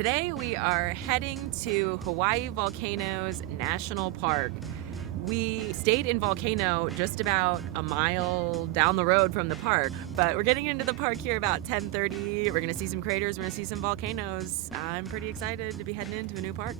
Today we are heading to Hawaii Volcanoes National Park. We stayed in Volcano just about a mile down the road from the park, but we're getting into the park here about 10:30. We're gonna see some craters, we're gonna see some volcanoes. I'm pretty excited to be heading into a new park.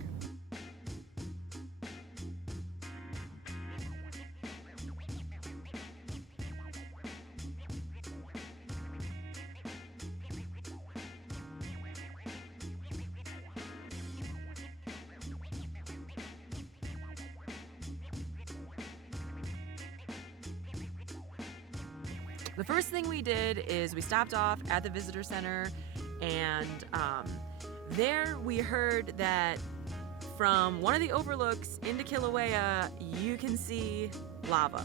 The first thing we did is we stopped off at the visitor center, and there we heard that from one of the overlooks into Kilauea, you can see lava.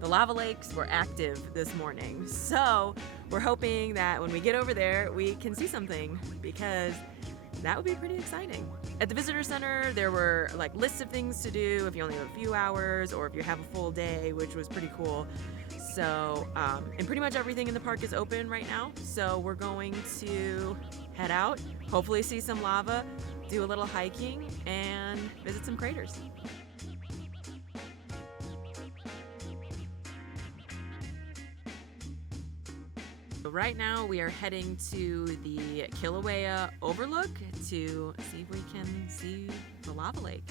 The lava lakes were active this morning, so we're hoping that when we get over there, we can see something, because that would be pretty exciting. At the visitor center, there were like lists of things to do if you only have a few hours or if you have a full day, which was pretty cool. So, and pretty much everything in the park is open right now. So we're going to head out, hopefully see some lava, do a little hiking, and visit some craters. So right now we are heading to the Kilauea Overlook to see if we can see the lava lake.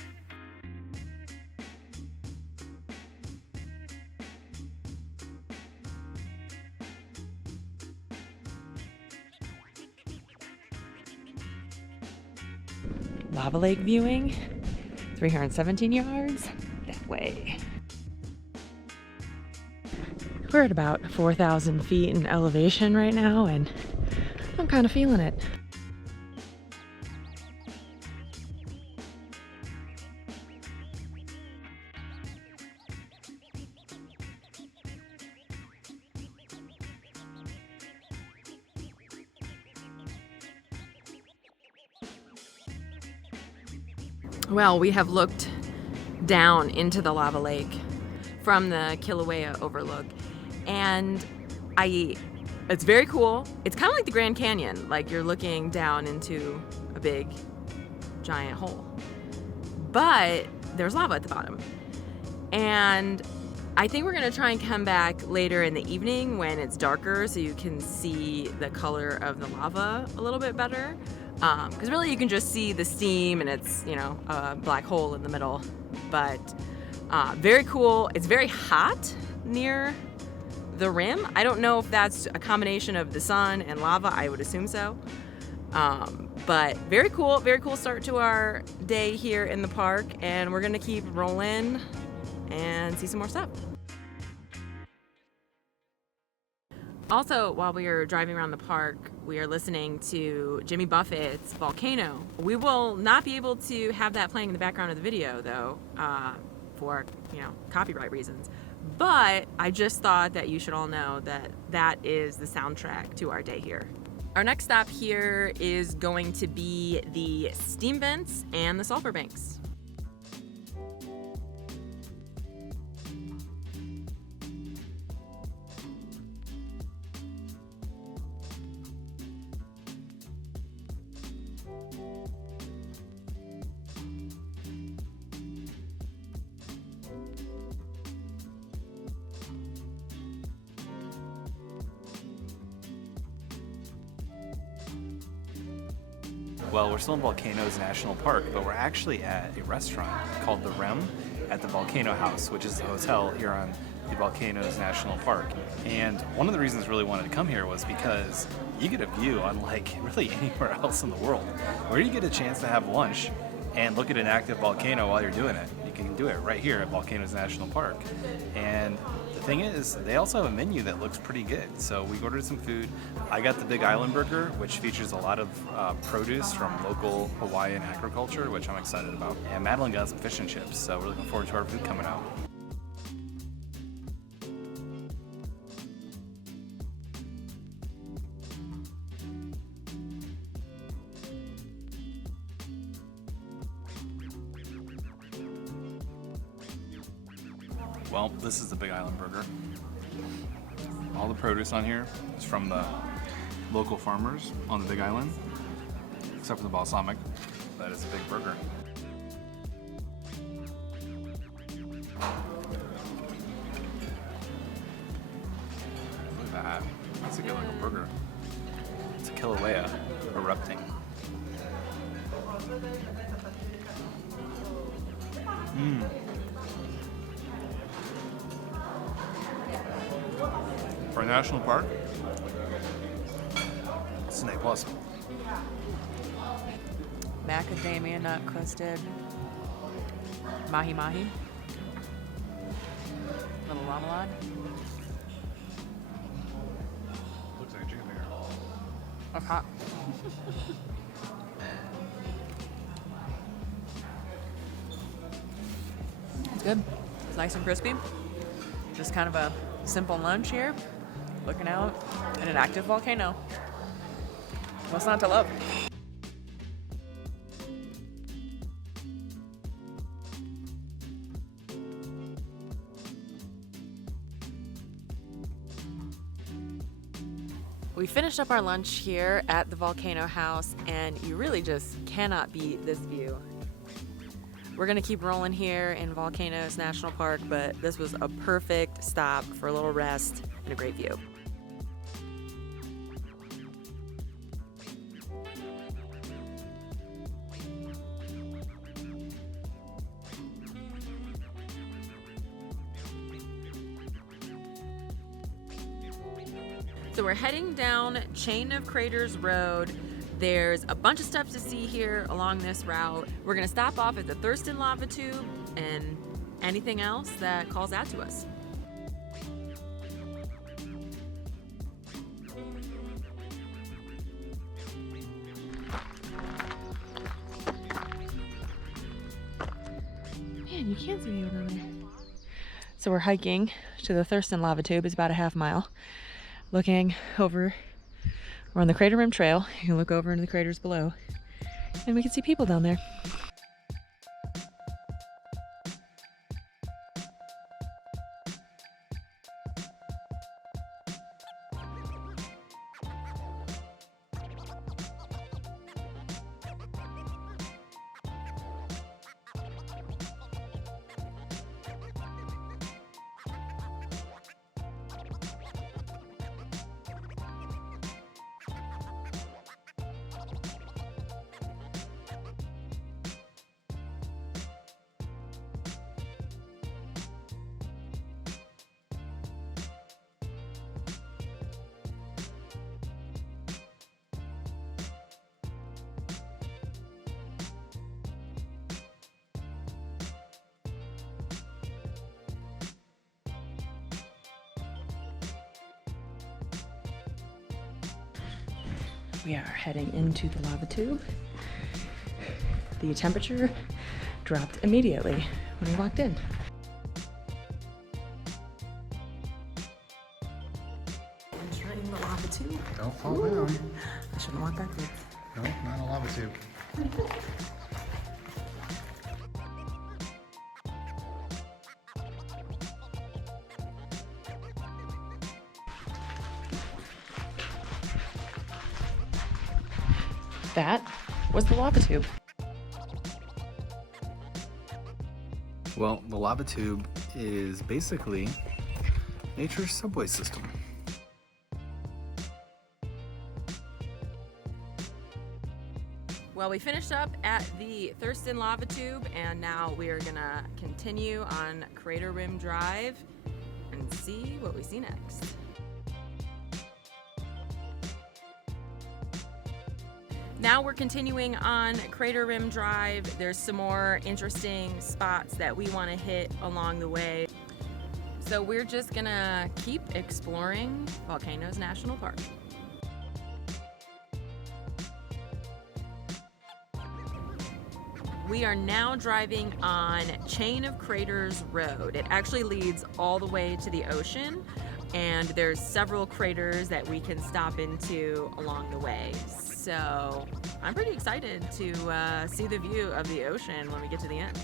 Lava lake viewing, 317 yards that way. We're at about 4,000 feet in elevation right now, and I'm kind of feeling it. Well, we have looked down into the lava lake from the Kilauea Overlook, and it's very cool. It's kind of like the Grand Canyon, like you're looking down into a big, giant hole. But there's lava at the bottom. And I think we're gonna try and come back later in the evening when it's darker so you can see the color of the lava a little bit better. Because really you can just see the steam and it's, you know, a black hole in the middle. But very cool. It's very hot near the rim. I don't know if that's a combination of the sun and lava. I would assume so. But very cool start to our day here in the park, and we're gonna keep rolling and see some more stuff. Also, while we are driving around the park, we are listening to Jimmy Buffett's Volcano. We will not be able to have that playing in the background of the video, though, for, you know, copyright reasons. But I just thought that you should all know that that is the soundtrack to our day here. Our next stop here is going to be the steam vents and the sulfur banks. Well, we're still in Volcanoes National Park, but we're actually at a restaurant called The Rem at the Volcano House, which is the hotel here on the Volcanoes National Park. And one of the reasons I really wanted to come here was because you get a view unlike really anywhere else in the world, where you get a chance to have lunch and look at an active volcano while you're doing it. You can do it right here at Volcanoes National Park. And the thing is, they also have a menu that looks pretty good. So we ordered some food. I got the Big Island burger, which features a lot of produce from local Hawaiian agriculture, which I'm excited about. And Madeline got some fish and chips, so we're looking forward to our food coming out. Well, this is the Big Island burger. All the produce on here is from the local farmers on the Big Island. except for the balsamic. That is a big burger. Look at that. That's a good looking burger. It's a Kilauea, Erupting. For a national park, it's an A+. Macadamia nut crusted mahi mahi. Little remoulade. Looks like a chicken finger. That's hot. It's good. It's nice and crispy. Just kind of a simple lunch here. Looking out at an active volcano. What's not to love? We finished up our lunch here at the Volcano House, and you really just cannot beat this view. We're gonna keep rolling here in Volcanoes National Park, but this was a perfect stop for a little rest and a great view. So we're heading down Chain of Craters Road. There's a bunch of stuff to see here along this route. We're gonna stop off at the Thurston lava tube and anything else that calls out to us. Man, you can't see me over there. So we're hiking to the Thurston lava tube. It's about a half mile. Looking over, we're on the Crater Rim Trail. You can look over into the craters below, and we can see people down there. We are heading into the lava tube. The temperature dropped immediately when we walked in. Entering the lava tube. Don't fall down. I shouldn't walk backwards. No, not a lava tube. That was the lava tube. Well, the lava tube is basically nature's subway system. Well, we finished up at the Thurston lava tube, and now we are gonna continue on Crater Rim Drive and see what we see next. Now we're continuing on Crater Rim Drive. There's some more interesting spots that we want to hit along the way. So we're just gonna keep exploring Volcanoes National Park. We are now driving on Chain of Craters Road. It actually leads all the way to the ocean, and there's several craters that we can stop into along the way. So I'm pretty excited to see the view of the ocean when we get to the end.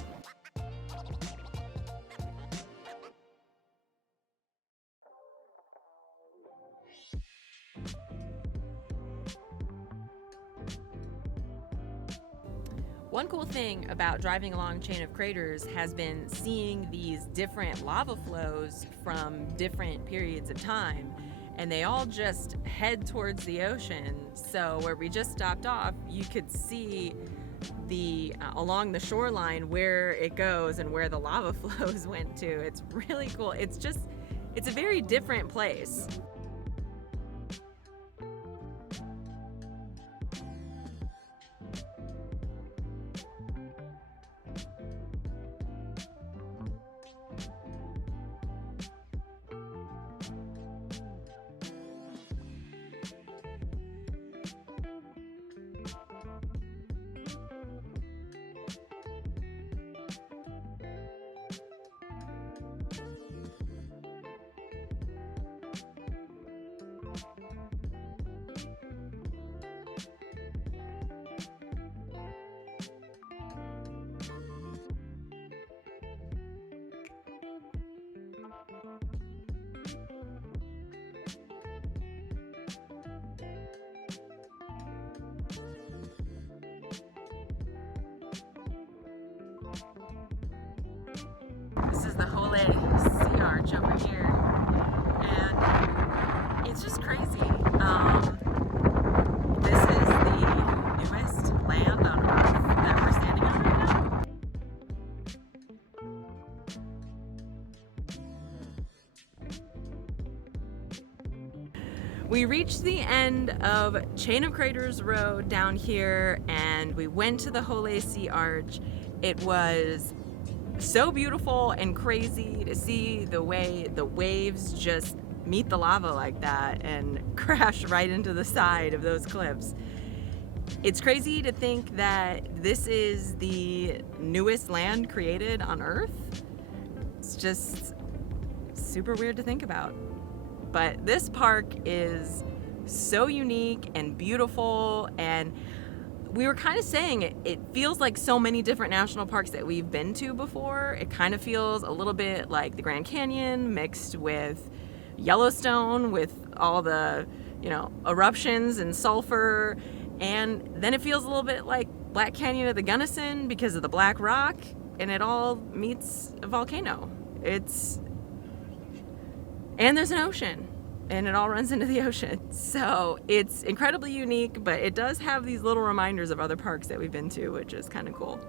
One cool thing about driving along Chain of Craters has been seeing these different lava flows from different periods of time, and they all just head towards the ocean. So where we just stopped off, you could see along the shoreline where it goes and where the lava flows went to. It's really cool. It's a very different place. This is the Holei Sea Arch over here, and it's just crazy. This is the newest land on Earth that we're standing on right now. We reached the end of Chain of Craters Road down here, and we went to the Holei Sea Arch. It was so beautiful and crazy to see the way the waves just meet the lava like that and crash right into the side of those cliffs. It's crazy to think that this is the newest land created on Earth. It's just super weird to think about. But this park is so unique and beautiful, and we were kind of saying it feels like so many different national parks that we've been to before. It kind of feels a little bit like the Grand Canyon mixed with Yellowstone, with all the, eruptions and sulfur. And then it feels a little bit like Black Canyon of the Gunnison because of the black rock, and it all meets a volcano. And there's an ocean, and it all runs into the ocean. So it's incredibly unique, but it does have these little reminders of other parks that we've been to, which is kind of cool.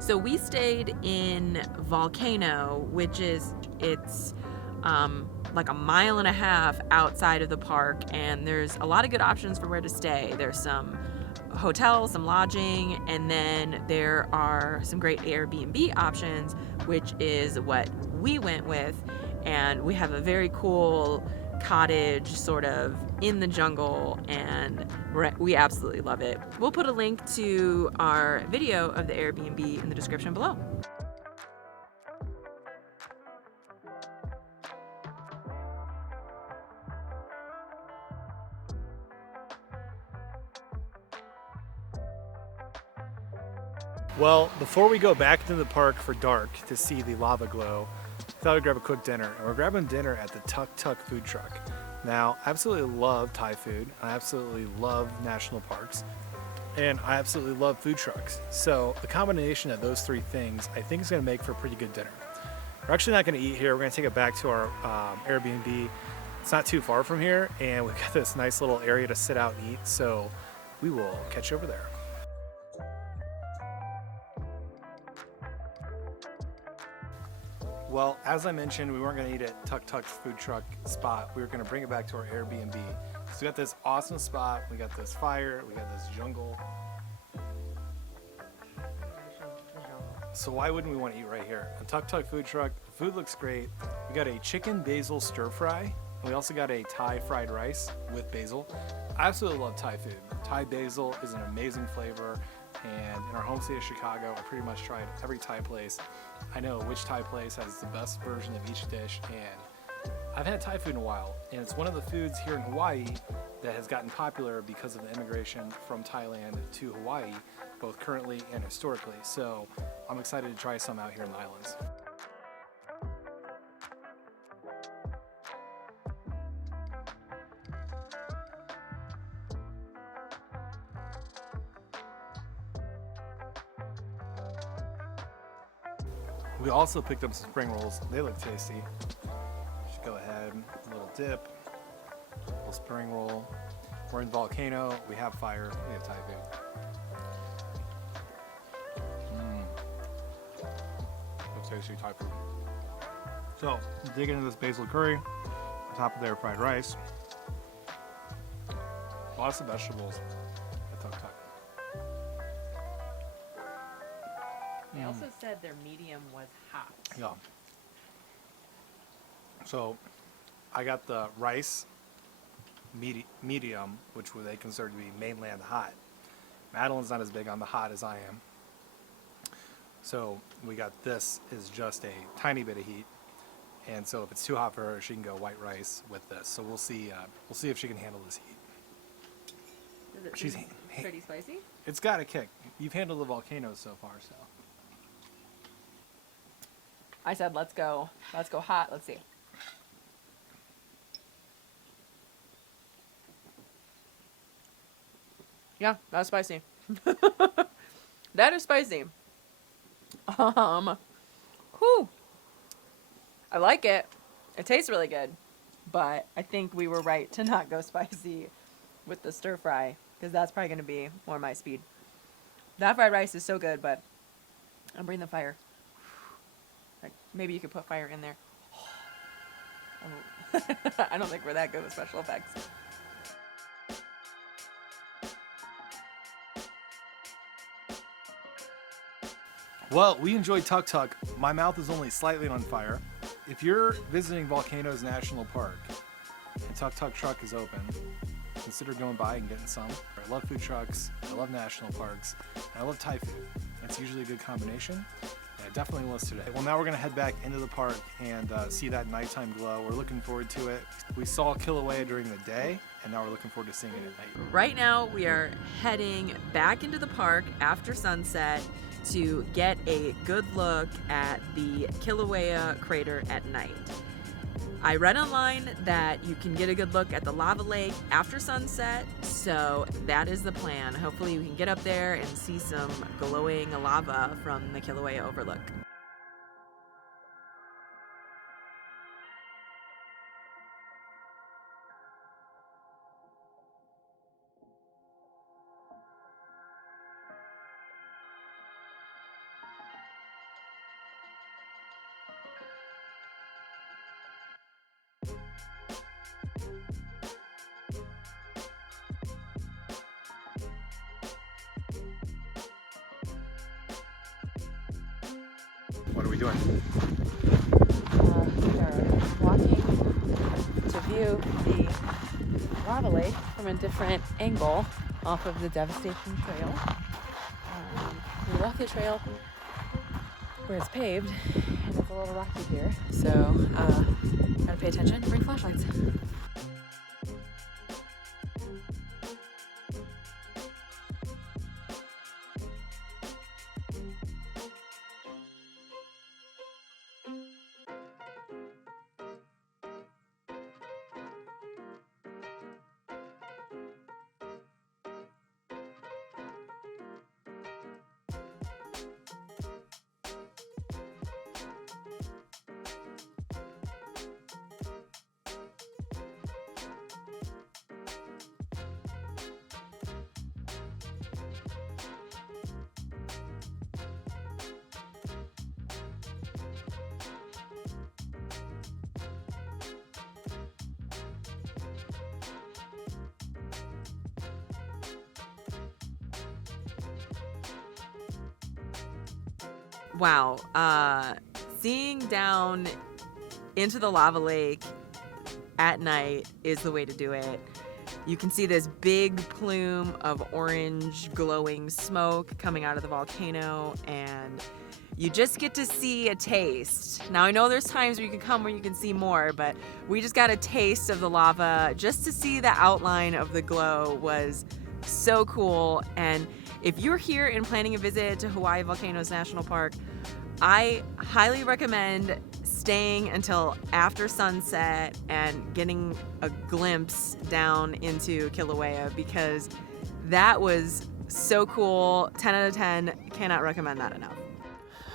So we stayed in Volcano, which is, it's like a mile and a half outside of the park, and there's a lot of good options for where to stay. There's some hotels, some lodging, and then there are some great Airbnb options, which is what we went with. And we have a very cool cottage sort of in the jungle, and we absolutely love it. We'll put a link to our video of the Airbnb in the description below. Well, before we go back into the park for dark to see the lava glow, I thought we'd grab a quick dinner. And we're grabbing dinner at the Tuk Tuk food truck. Now, I absolutely love Thai food. I absolutely love national parks. And I absolutely love food trucks. So the combination of those three things, I think is going to make for a pretty good dinner. We're actually not going to eat here. We're going to take it back to our Airbnb. It's not too far from here, and we've got this nice little area to sit out and eat. So we will catch you over there. Well, as I mentioned, we weren't going to eat at Tuk Tuk's food truck spot. We were going to bring it back to our Airbnb. So we got this awesome spot. We got this fire. We got this jungle. So why wouldn't we want to eat right here? On Tuk Tuk food truck, the food looks great. We got a chicken basil stir fry. And we also got a Thai fried rice with basil. I absolutely love Thai food. Thai basil is an amazing flavor. And in our home state of Chicago, I pretty much tried every Thai place. I know which Thai place has the best version of each dish, and I've had Thai food in a while, and it's one of the foods here in Hawaii that has gotten popular because of the immigration from Thailand to Hawaii, both currently and historically. So I'm excited to try some out here in the islands. We also picked up some spring rolls. They look tasty. Just go ahead, a little dip, a little spring roll. We're in Volcano. We have fire. We have Thai food. Looks tasty Thai food. So dig into this basil curry. On top of their fried rice. Lots of vegetables. They also said their medium was hot. Yeah. So I got the rice medium, which they consider to be mainland hot. Madeline's not as big on the hot as I am. So we got this is just a tiny bit of heat. And so if it's too hot for her, she can go white rice with this. So we'll see if she can handle this heat. Does it seem pretty spicy? It's got a kick. You've handled the volcanoes so far, so. I said, let's go hot. Let's see. Yeah, that's spicy. That is spicy. Whew. I like it. It tastes really good, but I think we were right to not go spicy with the stir fry, because that's probably going to be more my speed. That fried rice is so good, but I'm bringing the fire. Like, maybe you could put fire in there. I don't think we're that good with special effects. Well, we enjoyed Tuk Tuk. My mouth is only slightly on fire. If you're visiting Volcanoes National Park and Tuk Tuk truck is open, consider going by and getting some. I love food trucks, I love national parks, and I love Thai food. It's usually a good combination. It definitely was today. Well, now we're going to head back into the park and see that nighttime glow. We're looking forward to it. We saw Kilauea during the day, and now we're looking forward to seeing it at night. Right now, we are heading back into the park after sunset to get a good look at the Kilauea crater at night. I read online that you can get a good look at the lava lake after sunset, so that is the plan. Hopefully we can get up there and see some glowing lava from the Kilauea Overlook. What are we doing? We are walking to view the lava lake from a different angle off of the Devastation Trail. We walk the trail where it's paved, and it's a little rocky here, so gotta pay attention, bring flashlights. Wow, seeing down into the lava lake at night is the way to do it. You can see this big plume of orange glowing smoke coming out of the volcano, and You just get to see a taste. Now I know there's times where you can come where you can see more, but we just got a taste of the lava. Just to see the outline of the glow was so cool. And if you're here and planning a visit to Hawaii Volcanoes National Park, I highly recommend staying until after sunset and getting a glimpse down into Kilauea, because that was so cool. 10 out of 10, cannot recommend that enough.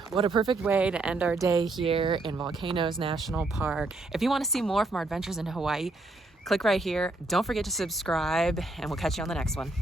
What a perfect way to end our day here in Volcanoes National Park. If you want to see more from our adventures in Hawaii, click right here. Don't forget to subscribe, and we'll catch you on the next one.